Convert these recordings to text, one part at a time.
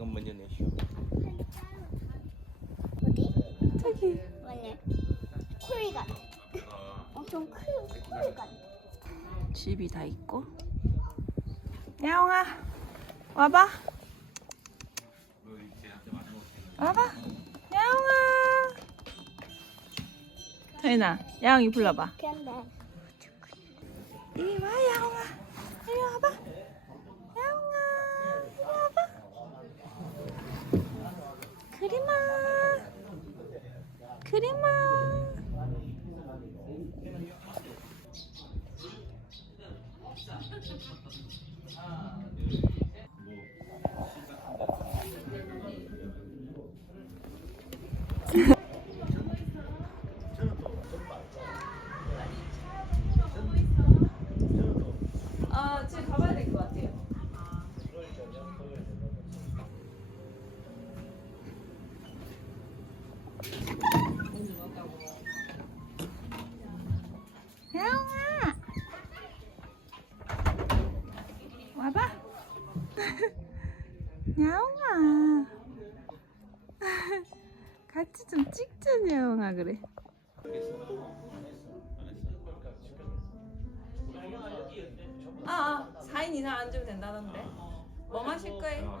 이건 먼저 내시오. 어디? 저기. 맞네. 코리 같아. 엄청 큰 코리 같아. 집이 다 있고. 야옹아, 와봐. 와봐. 야옹아. 혜인아, 야옹이 불러봐. 근데 이리 와, 야옹아. 이리 와봐. 야옹아, 이리 와봐. 그림아. 그림아. 야옹아, 와봐. 야옹아, 같이 좀 찍자, 야옹아 그래. 아, 아 4인 이상 앉으면 된다던데. 뭐 마실 거예요?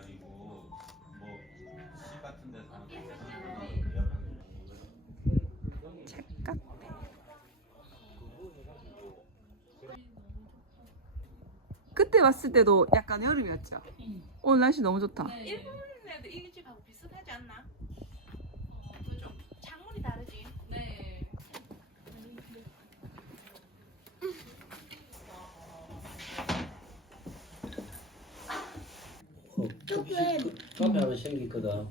그때 왔을 때도 약간 여름이었죠. 오늘 날씨 너무 좋다. 일본에도 이 집하고 비슷하지 않나? 어, 그죠. 창문이 다르지. 네. 조금 카페 하나 생겼거든. 어.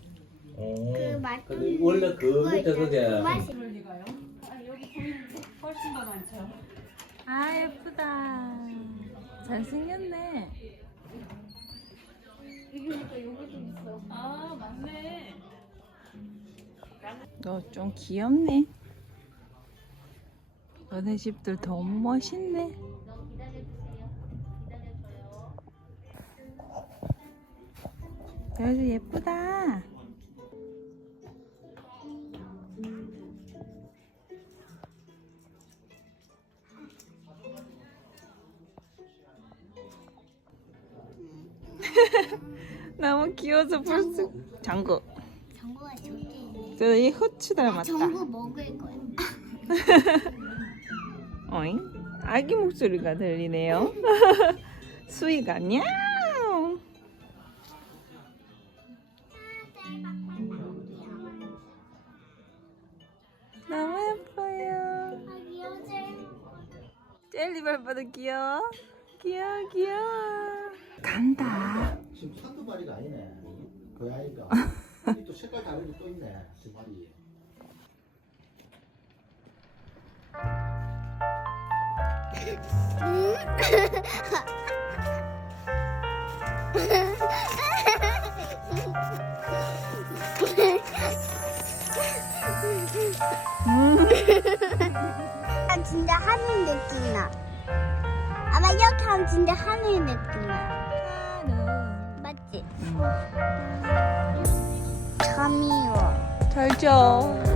그 맛. 근데 원래 그 밑에 그게 그 맛이 그럴 리가요? 아, 여기 보이는 게 훨씬 더 많죠. 아 예쁘다. 잘생겼네. 아, 맞네. 너 좀 귀엽네. 너네 집들 너무 멋있네. 여기 예쁘다. 너무 귀여워서 벌써 장구. 정보가 저기 있네. 저이 후추 닮았다. 정보 먹을 거야. 어잉? 아기 목소리가 들리네요. 수이가 냥. 너무 예뻐요. 아 귀여워. 젤리 발바도 귀여워. 귀여워 귀여워. 간다. 지금 산두바리가 아니네. 그 아이가. 이또 색깔 다른 게또 있네. 두 마리. 아, 진짜 하늘 느낌 나. 아마 이렇게 하면 진짜 하늘 느낌 나. 맞지? 잠이요. 잘 자.